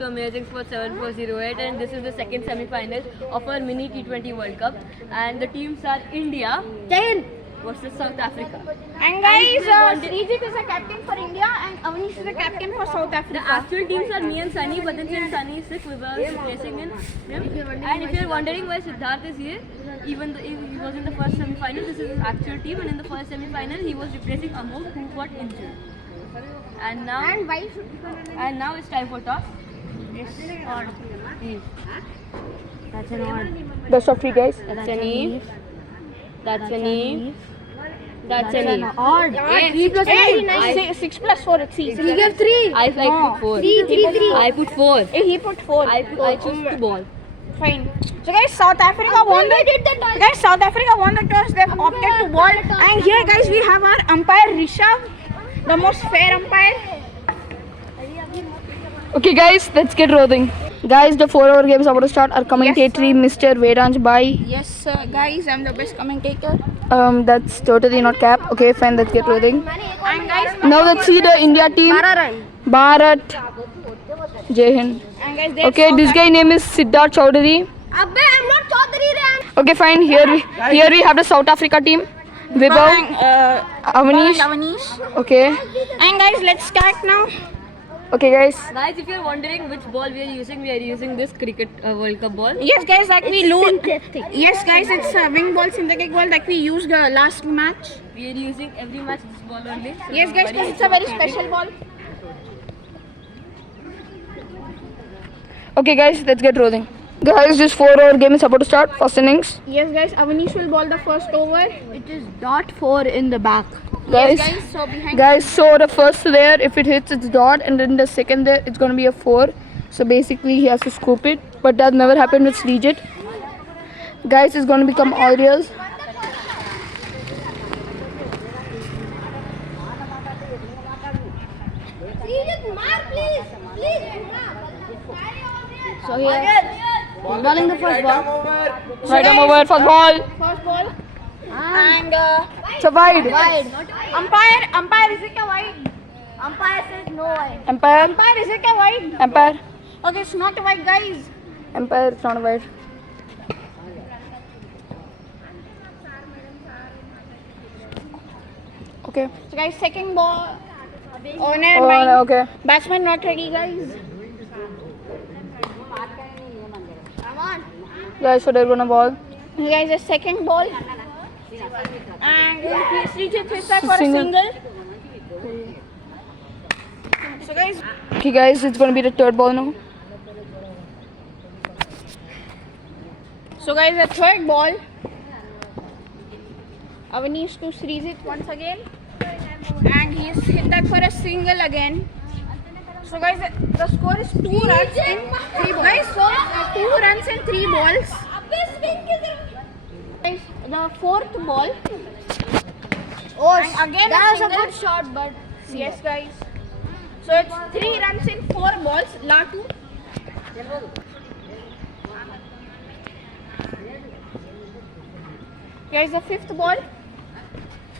Amazing for 7408, and this is the second semi-final of our mini T20 World Cup, and the teams are India 10 versus South Africa. And guys, Srijit is a captain for India and Avnish is a captain for South Africa. The actual teams are me and Sunny, but then since Sunny is sick, we were replacing him. And if you're wondering why Siddharth is here, even though he was in the first semi-final, this is his actual team, and in the first semi-final he was replacing Amol, who got injured. And now it's time for toss. That's an odd. Best of three, guys. That's an Eve. That's an Eve. That's an Eve. Odd. 3 plus 3. 6 plus 4. It's 6. He gave 3. I put 4. 3. I put 4. He put 4. I choose the ball. Fine. So guys, South Africa won the toss. Guys, South Africa won the toss. They've opted to ball. And here, guys, we have our umpire Rishabh, the most fair umpire. Okay, guys, let's get rolling. Guys, the 4-hour game is about to start. Our commentator, Mr. Vedansh Bhai. Yes, guys, I'm the best commentator. That's totally not cap. Okay, fine, let's get rolling. And guys, Now let's see the India team. Bharat. Jai Hind. and guys, Okay, this guy name is Siddharth Chaudhary. I'm not Chaudhary. Okay, fine. Here we have the South Africa team. Vibhav, Avnish. Okay. And guys, let's start now. Okay, guys. Guys, if you're wondering which ball we are using this cricket World Cup ball. Yes, guys, like we lose. Yes, guys, it's a wing ball, synthetic ball, like we used last match. We are using every match this ball only. So Yes, guys, because it's a very special ball. Okay, guys, let's get rolling. Guys, this 4-hour game is about to start. First innings. Yes, guys, Avnish will ball the first over. It is dot 4 in the back. Guys, Yes, guys, so behind. Guys, so the first there, if it hits, it's dot, and then the second there, it's gonna be a 4. So basically, he has to scoop it, but that never happened with Srijit. Guys, it's gonna become all yours. So here, balling the first ball. Right arm over, first ball. First ball. And It's a wide. umpire, is it a wide? Umpire says no wide. Empire, Umpire, is it a wide? empire, Okay, it's not a wide, guys. empire. It's not a wide. Okay. So, guys, second ball. Oh, never mind. Oh, okay. Batsman not ready, guys. Guys, so they're gonna ball. You guys, the second ball. And Srijit is back for a Single. single. So, guys, Okay, guys, it's gonna be the third ball now. the third ball. Avnish to Srijit once again. And he's hit that for a single again. So, guys, the score is 2 runs in 3 balls. Guys, so 2 runs in 3 balls. Guys, the fourth ball. And again, that was a good shot, but yes, guys. So it's 3 runs in 4 balls. Latu. Guys, the fifth ball.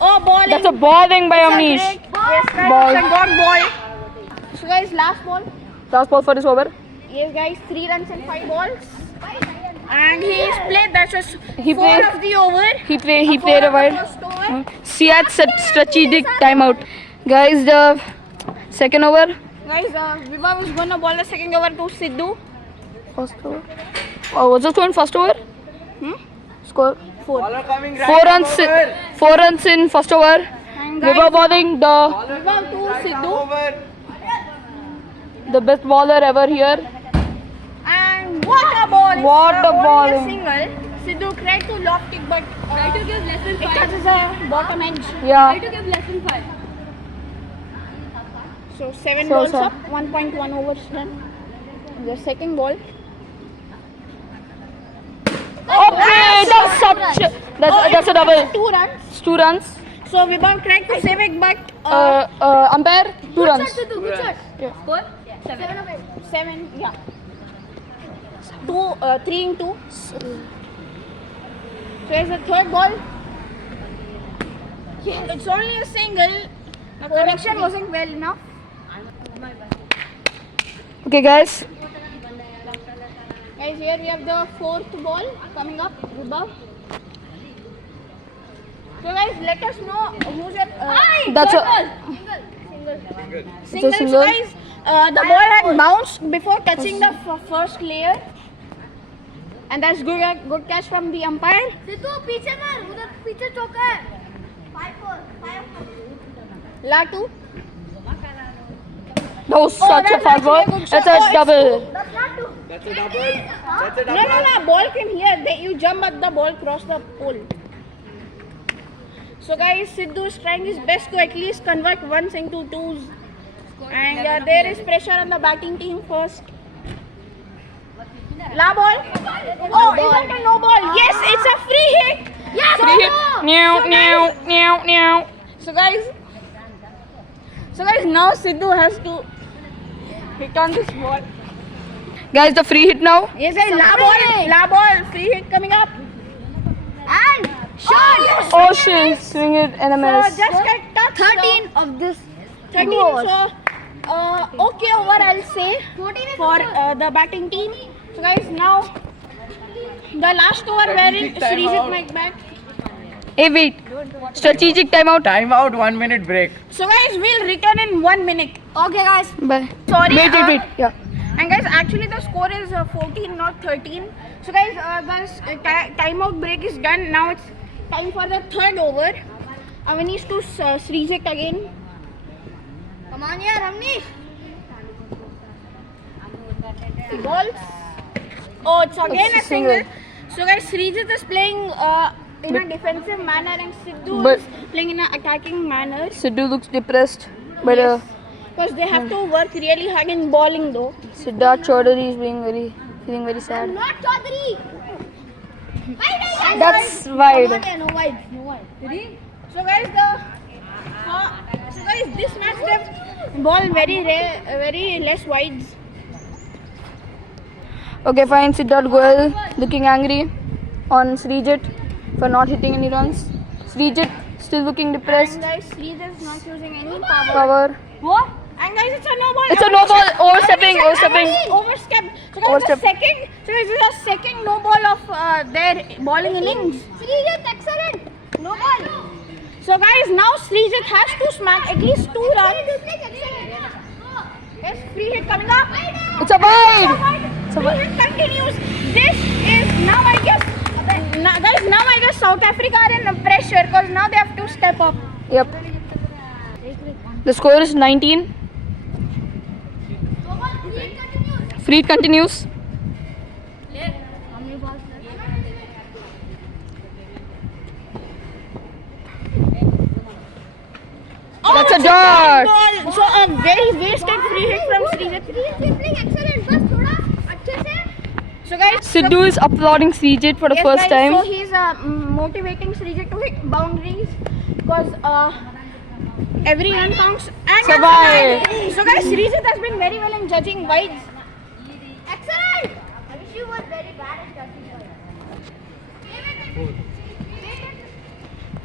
Oh, ball. That's a balling by Avnish. Yes, guys, Ball. it's a god ball. So, guys, last ball. Last ball for this over. Yes, guys, 3 runs in 5 balls. And he's played. That's just He 4 played- of the over. He played Four a of wide. the first over. Siat strategic timeout. Guys, the second over. Guys, Vibhav is gonna ball the second over to Sidhu. First over. Oh, was the score in first over? Score. 4. 4 runs. 4 runs in first over. And We were guys, bowling Vibhav to Sidhu. the best bowler ever here. And what a ball! What It's a only bowling. single. Sidhu tried to loft it, but Try to give less than it 5. touches the bottom edge. Try Yeah. to give less than 5. So 7 So, balls so. up, 1.1 overs done. The second ball. Okay, that's such. That's a double. 2 runs. It's 2 runs. So Vibhav tried to save it, but Umpire 2 runs. Good shot. Yeah. Score 7. 7, yeah. 3 in 2. So here's the third ball. It's only a single. The connection wasn't well enough. Okay, guys. Guys, here we have the fourth ball coming up above. So guys, let us know who's at That's a single. So single. guys, the ball had bounced before touching the first layer, and that's good catch from the umpire. Sidhu पीछे मार उधर पीछे चौका है 5-4 Latu. that was such a that's fast actually ball. a good That's shot. a Oh, double. That's a double. That's a No, double. no, ball came here. You jump at the ball, cross the pole. So guys, Sidhu is trying his best to at least convert ones into twos. And there is pressure on the batting team first. La ball. Oh, is that a no ball? Yes, it's a free hit. Yes, Free hit. Meow, meow, meow, meow. So guys, now Sidhu has to hit on this ball. Guys, the free hit now. Yes, guys, la ball, free hit coming up. And shot. Oh shit, swing it and a So miss. just get touch. 13 of this 13. So okay over, I'll say, for the batting team. So guys, now the last over wherein Srijit might bat. Hey, wait. Strategic timeout. Time out, 1 minute break. So guys, we'll return in 1 minute. Okay guys Bye. Sorry. Wait. Yeah. And guys, actually the score is 14, not 13. So guys, the timeout break is done. Now it's time for the third over. Avanish to Srijit again. come on yaar Avnish Balls. Oh, it's again It's a a single. single. So guys, Srijit is playing in a defensive manner and Sidhu But- is playing in an attacking manner. Sidhu looks depressed, but Because they have to work really hard in bowling though. Siddharth Chaudhary is feeling very sad. not Chaudhary That's wide. no wide So guys, this match they have ball very less wides. Okay, fine. Siddharth Goyal looking angry on Srijit for not hitting any runs. Srijit still looking depressed. And guys, Srijit is not using any power. Power. what And guys, it's a no ball. It's a no ball. Overstepping. Overstepping. Overstep. So guys, Overstep. this is the second no ball of their bowling innings. Srijit excellent no ball So guys, now Srijit has to smack at least 2 runs. Yes, free hit coming up. It's a wide. Free hit continues. This is now I guess, South Africa are in pressure because now they have to step up. Yep. The score is 19. Free continues. That's a dot. Ball. So a very wasted free hit from Srijit. excellent बस थोड़ा अच्छे से So guys, Sidhu is applauding Srijit for the yes, first guys, time. So he's motivating Srijit to hit boundaries because every run counts. And Survive. So guys, Srijit has been very well in judging wides. excellent I wish you was very bad at judging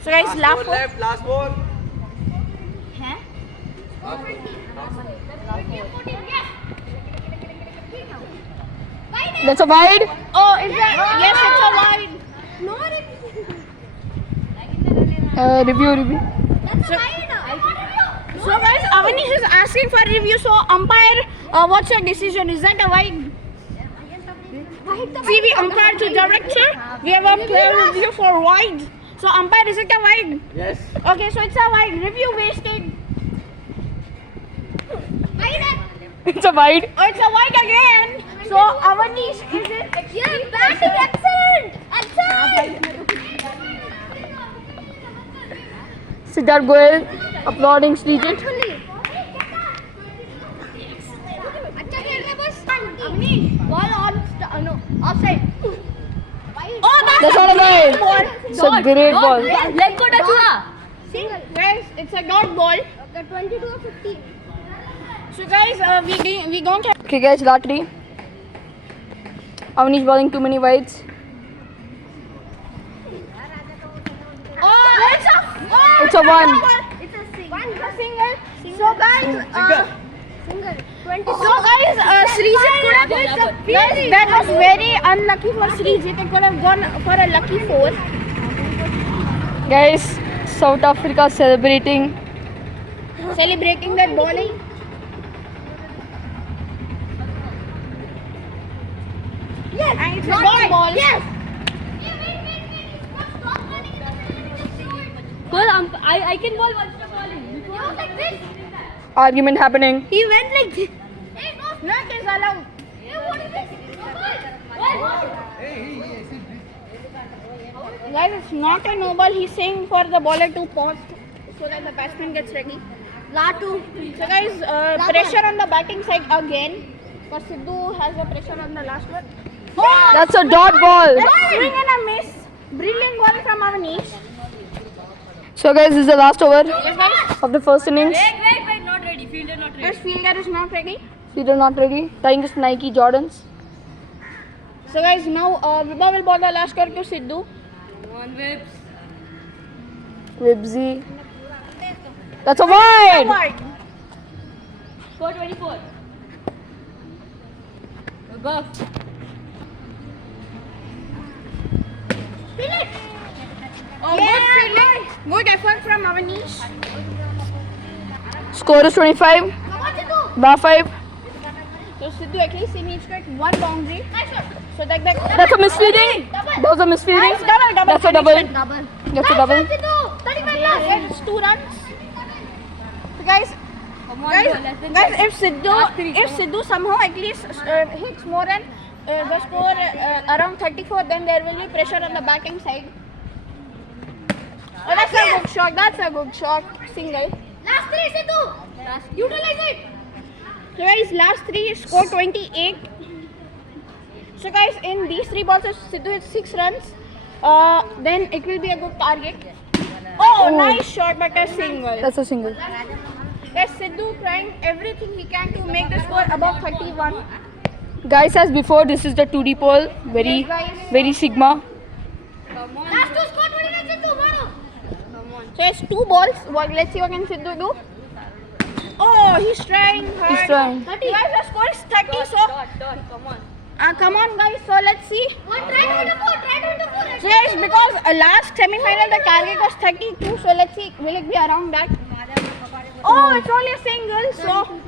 So guys, laugh. Four left, last ball. That's a wide. Oh, is that? Yes, it's a wide. Review. So guys, Avanish is asking for review. So umpire, what's your decision? Is that a wide? See, we umpire to director. We have a player review for wide. So umpire, is it a wide? Yes. Okay, so it's a wide. Review wasted. It's a wide. Oh, it's a wide again. So Avanish, is it? yes batting excellent Siddharth Goyal applauding Srijit. अच्छा खेल रहे बस Avneesh ball on no offside Oh, That's not a wide. It's a great ball. Leg को touch हुआ guys, it's a dot ball. 22 or 50 So guys, we don't have. Okay, guys, Latri. Avanish bowling too many wides. Oh, it's a It's a one. It's a single. So guys, So guys, Srijit could have. Guys, that was very unlucky for Srijit. It could have gone for a lucky 4. Guys, South Africa celebrating. Celebrating that bowling. Yes. And it's a dot ball. Yes. Well, I can ball once the bowling. Like this. Argument happening. He went like this. No, it is allowed. Guys, it's not a no ball. He's saying for the bowler to pause so that the batsman gets ready. Latu. So guys, pressure on the batting side again. Because Sidhu has the pressure on the last one. Oh! That's a dot ball. Swing and a miss. Brilliant ball from Avanish. So guys, this is the last over Yes, guys. of the first innings. Wait, not ready. Fielder not ready. Yes, fielder is not ready. Feeder not ready. Tying his Nike Jordans. So guys, now Vibha will bowl the last score to Sidhu. One whips. Wibsy. That's a wide. Forward. Score 24. Buff. Oh, good fielding. Good effort from Avanish. Score is 25. Bar 5. So Sidhu at least he needs to hit one boundary. So that That's a misfeeding. That was a misfeeding. double. That's a double. That's a double. Yes, it's 2 runs. So guys, Come on, bro, less than guys, Last three, if Sidhu somehow at least hits more than the score around 34, then there will be pressure on the batting side. Oh, that's a good shot. That's a good shot. Single. Last 3, Sidhu. Utilize it. So guys, last 3 score 28. So guys, in these 3 balls, if Sidhu hits 6 runs, then it will be a good target. Oh, nice shot, but a single. That's a single. Yes, Sidhu trying everything he can to make the score above 31. Guys, as before, this is the 2D pole. Very, very sigma. Last 2 score 29, Sidhu. Mano. So it's 2 balls. Let's see what can Sidhu do. Oh, he's trying hard. He's trying. 30. Guys, the score is 30. So, come on. come on, guys. So let's see. Try to 4. So guys, because last semi-final the target was 32. So let's see, will it be around that? Oh, it's only a single. So,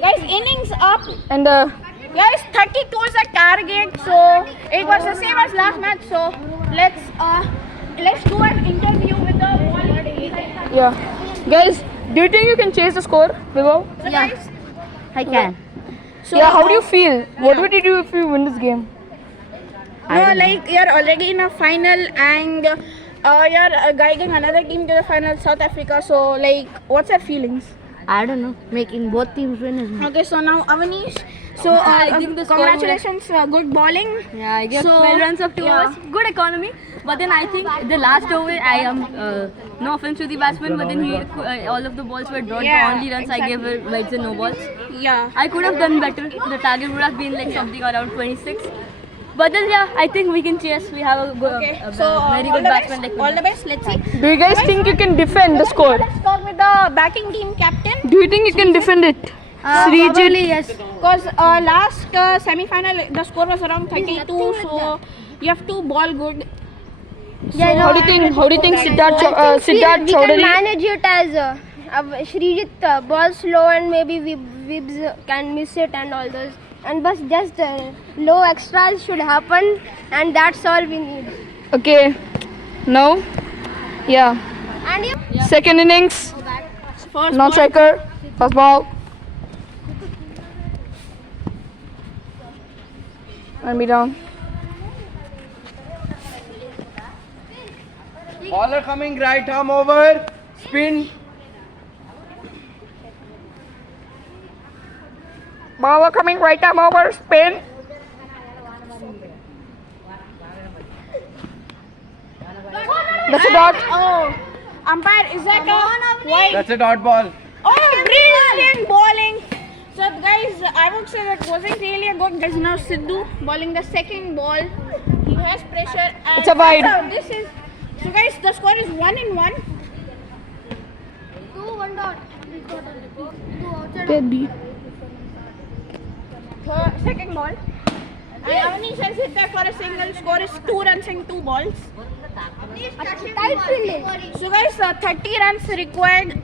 guys, innings up. And Guys, 32 is a target. So it was the same as last match. So let's do an interview with the ball. yeah. Guys, do you think you can chase the score, Vibhav? So guys, I can. so Yeah, how do you feel? What would you do if you win this game? No, like you're already in a final and you're guiding another team to the final, South Africa. So like, what's your feelings? I don't know. Making both teams win is. Okay, so now Avanish. So I think the score would have- congratulations, good bowling. Yeah, I guess So, 12 runs of 2 yeah. overs. Good economy. But then I think the last over, I am no offense to the batsman, but then all of the balls were drawn. Yeah, The only runs I gave were wides and no balls. Yeah. I could have done better. The target would have been like something around 26. But then yeah, I think we can chase. We have a good, Okay. a So very all good the batsman best. like All Vibhav. the best. Let's see. Do you guys think you can defend the score? Let's talk with the batting team captain. Do you think you can defend it? Srijit? Yes. Because last semi-final the score was around 32, so you have to ball good. Yeah, How do you think? How do you think Siddharth We can Chaudhary? manage it as Srijit balls slow and maybe Vibs can miss it and all those. And but just low extras should happen, and that's all we need. Okay. Now, yeah. And you? Second innings. First Non-striker. First ball. And be down. Bowler coming right arm over. Spin. Ball coming right arm over. Spin. That's a dot. Oh, umpire, is that a wide? That's a dot ball. Oh, brilliant bowling. So guys, I would say that wasn't really a good. There's now Sidhu bowling the second ball. He has pressure. And It's a wide. This is so guys. The score is 1-1. 2 1 dot. Okay, B. second ball. And Avanish has hit that for a single. Score is 2 runs and 2 balls. So guys, 30 runs required.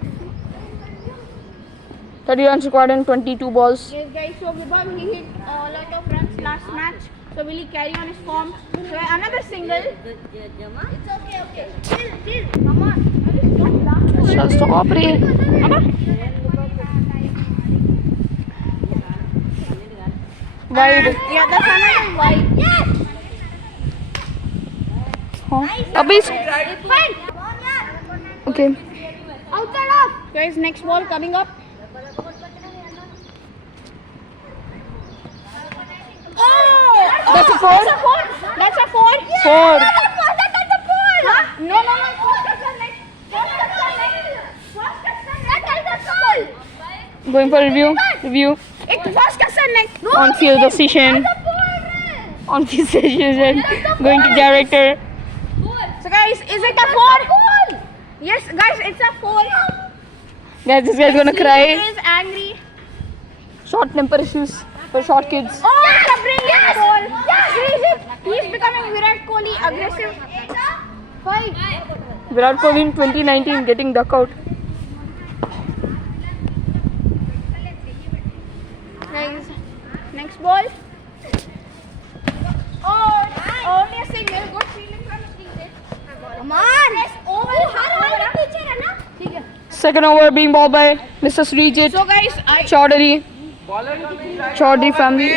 30 runs required and 22 balls. Yes guys, so Vibhav, he hit a lot of runs last match. So will he carry on his form? So another single. It's okay. Chill. Come on. Shall stop it. Wide. Yeah, that's another wide. Yes. Huh? Abhi. It's fine. Okay. Outside off. Guys, next ball coming up. Oh! That's a 4. That's a 4. 4. That's a four. No. That is a foul. Going for review. It was Kasanek. On field decision. On field decision. Going to director. So guys, is it a 4? Yes, guys, it's a 4. Guys, this guy's gonna He cry. is angry. Short temper issues for short kids. Oh, it's a brilliant ball. He's becoming Virat Kohli, aggressive. 5. Virat Kohli in 2019 getting duck out. Guys, next ball. Oh, it's only a single. Good feeling from Sridhar. Come on. Second over being bowled by Mr. Srijit So guys, Chaudhary. Chaudhary family.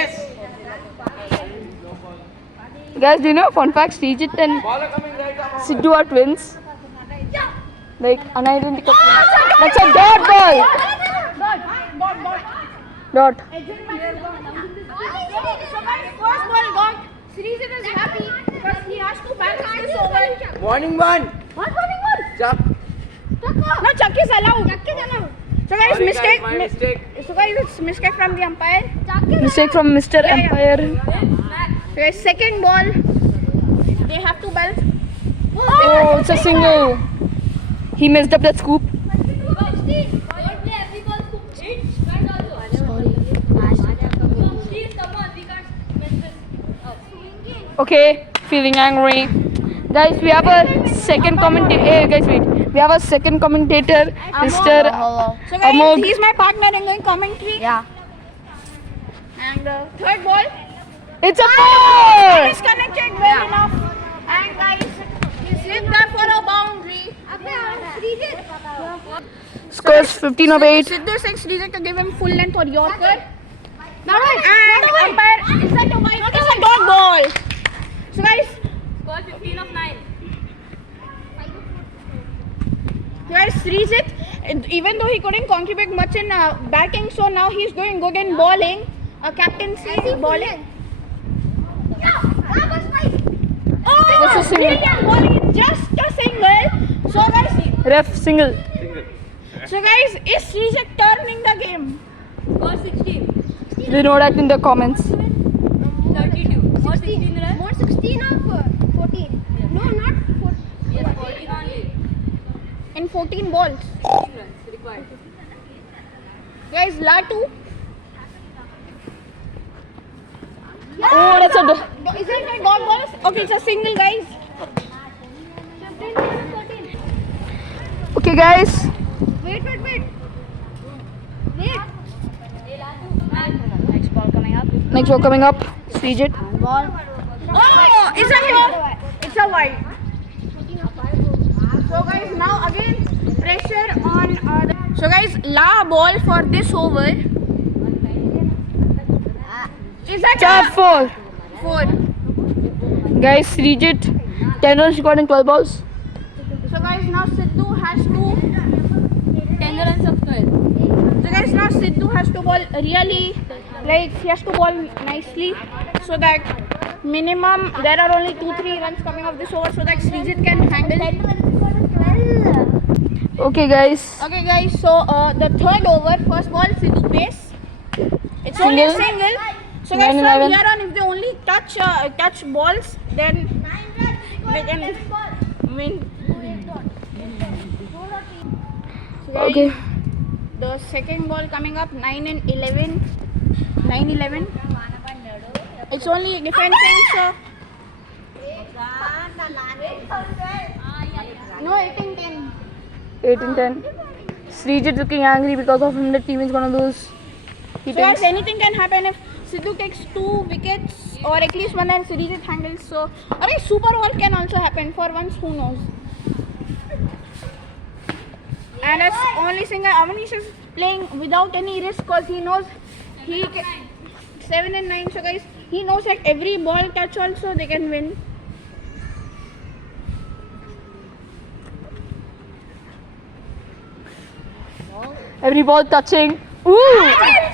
Guys, do you know a fun fact? Srijit and Sidhu are twins. Like unidentical twins. That's a dot ball. Dot. So guys, first ball got. Sridhar is happy because he has to balance this over. Warning one. Chuck. No, Chuck is allowed. So guys, Sorry, mistake. my mistake. So guys, it's mistake from the umpire. Mistake from Mr. Empire. So guys, second ball. They have to balance. Oh, it's a single. He messed up that scoop. Okay, feeling angry. Guys, we have a second commentator. Hey, guys, wait. We have a second commentator, Mr. So guys, Amog. he's my partner in the commentary. Yeah. And third ball. It's a 4! He's connected well enough. And guys, he's hit that for a boundary. Scores 15 of 8. Sidhu Singh Sridhar to give him full length or Yorker. And umpire, is that a wide? It's a dot ball. So guys, Score 15 of 9. guys, Srijit, even though he couldn't contribute much in batting, so now he's going good in bowling. Captaincy bowling. Oh, That's a single. brilliant bowling, just a single. So guys, Ref single. is Srijit turning the game? Score 16. Denote that in the comments. 32. Score 16 runs. More 16 or 14? No, not 14. Yes, 14 only. In 14 balls. 16 runs required. Guys, Latu. Oh, that's a. Is it a dot ball? Okay, it's a single, guys. 15 or 14? Okay, guys. Wait. Next ball coming up. Srijit. Ball. Oh, it's a wide. It's a wide. So guys, now again pressure on the. So guys, la ball for this over. Is that Chap 4. 4? Guys, Srijit. 10 runs scored in 12 balls. So guys, now Sidhu has to. 10 runs of 12. So guys, now Sidhu has to bowl really, like he has to bowl nicely, so that minimum there are only 2-3 runs coming off this over, so that Srijit can handle it. Okay, guys. Okay guys, so the third over, first ball, Sidhu pace. It's only a Single. single. So guys, 9-11. from here on, if they only touch balls, then they can win. So guys, Okay. the second ball coming up, 9-11. It's only defending, so no 18-10. 8-10. Srijit looking angry because of him. The team is gonna lose. He So guys, thinks. anything can happen if Sidhu takes 2 wickets or at least one and Srijit handles. So, okay, super over can also happen for once. Who knows? And as only singer Avanish is playing without any risk because he knows he can 7 and 9. So guys, he knows like every ball touch also they can win. Every ball touching. Ooh!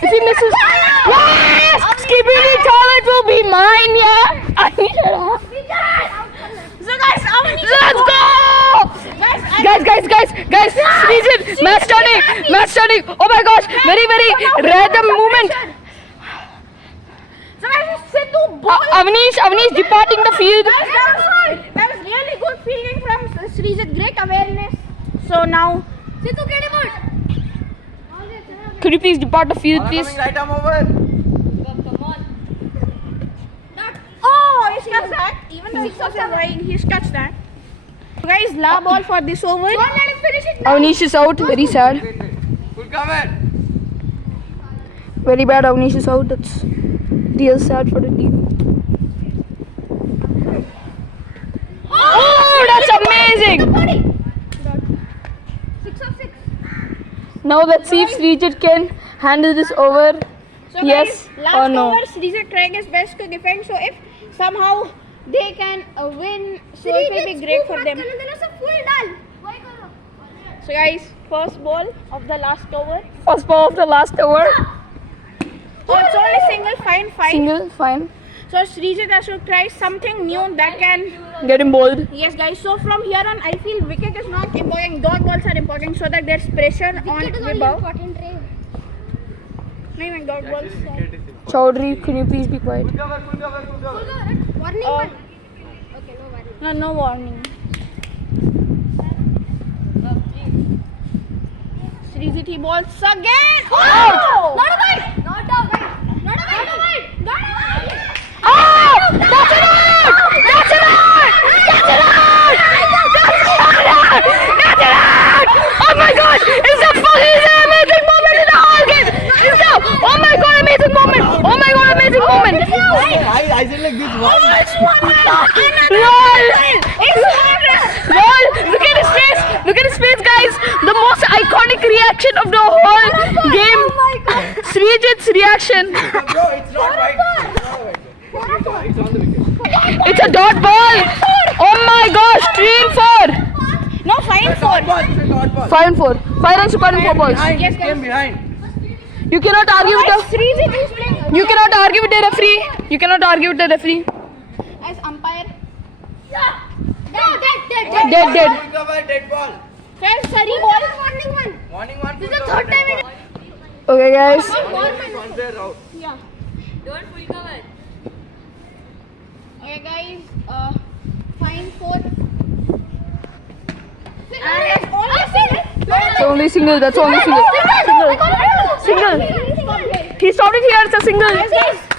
If he misses. Yes! Skippity toilet will be mine, yeah! I need it. So guys, Avanish, Let's go! Guys! Srijit, match turning! Oh my gosh! Very random movement. So guys, Sidhu ball. Avanish departing the field. That was really good fielding from Srijit. Great awareness. So now, Sidhu, get him out. Could you please depart the field, please? Coming right arm over. oh, he's touched that. Even though he's also drawing, he's touched that. So guys, last ball for this over. Don't let him finish it. Avanish is out. Very sad. Full cover. Very bad. Avanish is out. That's real sad for the team. Oh, that's amazing! 6 of 6. Now let's see if Srijit can handle this over. So Yes guys, or last no? over, Srijit trying his best to defend. So if somehow they can win, so it will be great for them. So guys, first ball of the last over. First ball of the last over. Oh, it's only single, fine. Single, fine. So Srijit has to try something new that can. Get him bowled. Yes, guys. So from here on, I feel wicket is not important. Dot balls are important so that there's pressure on Vibhav. No, dot balls. Chaudhary, can you please be quiet? Full cover. Warning Oh. one. Okay, no warning. No warning. Srijit he balls again. Oh! Not a wide. Not a wide. Not a wide. Not a wide. Oh! That's it out! That's it out! That's it out! That's it out! Oh my gosh! It's the fucking amazing moment in the whole game! It's the oh my god amazing moment! Oh my god amazing moment! I said like this one. LOL! LOL! Look at his face! Look at his face, guys! The most iconic reaction of the whole game! Srijit's reaction! Bro, it's not right. It's on the wicket. It's a dot ball! Oh my gosh! 3 and 4! No, fine Dot four. ball. It's a dot ball. 5 and 4. 5 runs required in 4 balls. Behind. Yes, He came behind. You cannot argue with the Srijit is playing you cannot argue with the referee. You cannot argue with the referee. as umpire. Dead. Full cover, dead ball. Guys, sorry ball. Warning one. Morning one. This is full the cover, third dead time ball. Okay, guys. One player out. Yeah. Don't full cover. Okay, guys. Fine four. It's only single. That's only single. Single. He stopped it here. It's a single.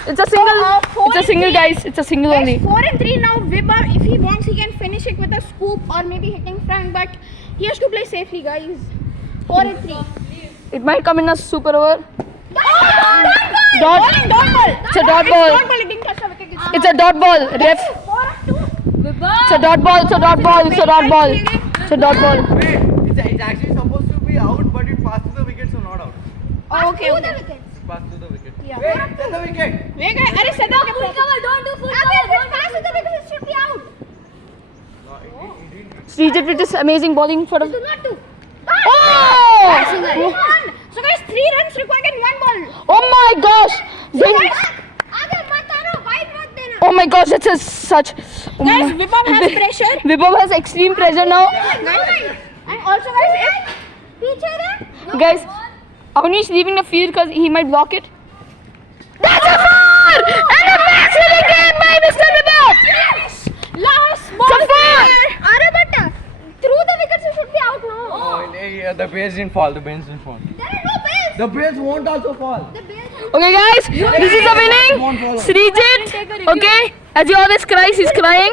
It's a single. It's a single, guys. It's a single Guys, only. 4 and 3 now. Vibhav, if he wants, he can finish it with a scoop or maybe hitting front, but he has to play safely, guys. 4 and 3. It might come in a super over. Dot ball. It's a dot ball. Dot ball. It didn't touch the wicket. It's a dot ball. Ref. 4 and 2. It's a dot ball. It's a dot ball. It's a dot ball. It's a dot ball. Wait, it's actually supposed to be out, but it passed to the wicket, so not out. Oh, okay. Through okay. the wickets. Passed to the wicket. Yeah. Wait, that's the wicket. Wait, guys. Arey, set No, the full cover. Don't do full cover. Don't pass with the wickets. It should be out. Srijit with this amazing bowling for Do us. not do. Oh! So, guys, 3 runs required in 1 ball. Oh my gosh! Then, आगे मत आना. Wide मत देना. oh my gosh, that's a such. Guys, Vibhav has pressure. Vibhav has extreme pressure now. Guys, and also, guys, if पीछे रहे. Guys, Avanish leaving the field because he might block it. That's a four! And a match winning game by Mr. Vibhav! last It's a ball. four! अरे but through the wickets it should be out. No. Oh, yeah, the base didn't fall. The base didn't fall. There are no bails. The base won't also fall. The bails are Okay, guys, this is the winning. Srijit. Okay, as he always cries, he's crying.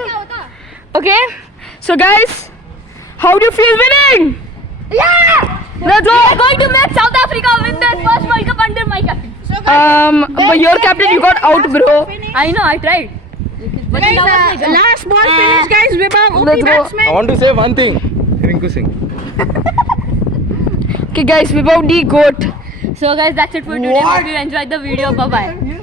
Okay, so guys, how do you feel winning? Yeah! Let's go. We are going to make South Africa win their first World Cup under my captain. So guys, But your captain, you got out, bro. I know, I tried. But then that was my job. last ball finish, guys. Vibhav, OP Let's go. batsman. I want to say one thing. Rinku Singh. Okay, guys, Vibhav D goat. So guys, that's it for today. Hope you enjoyed the video. Bye bye.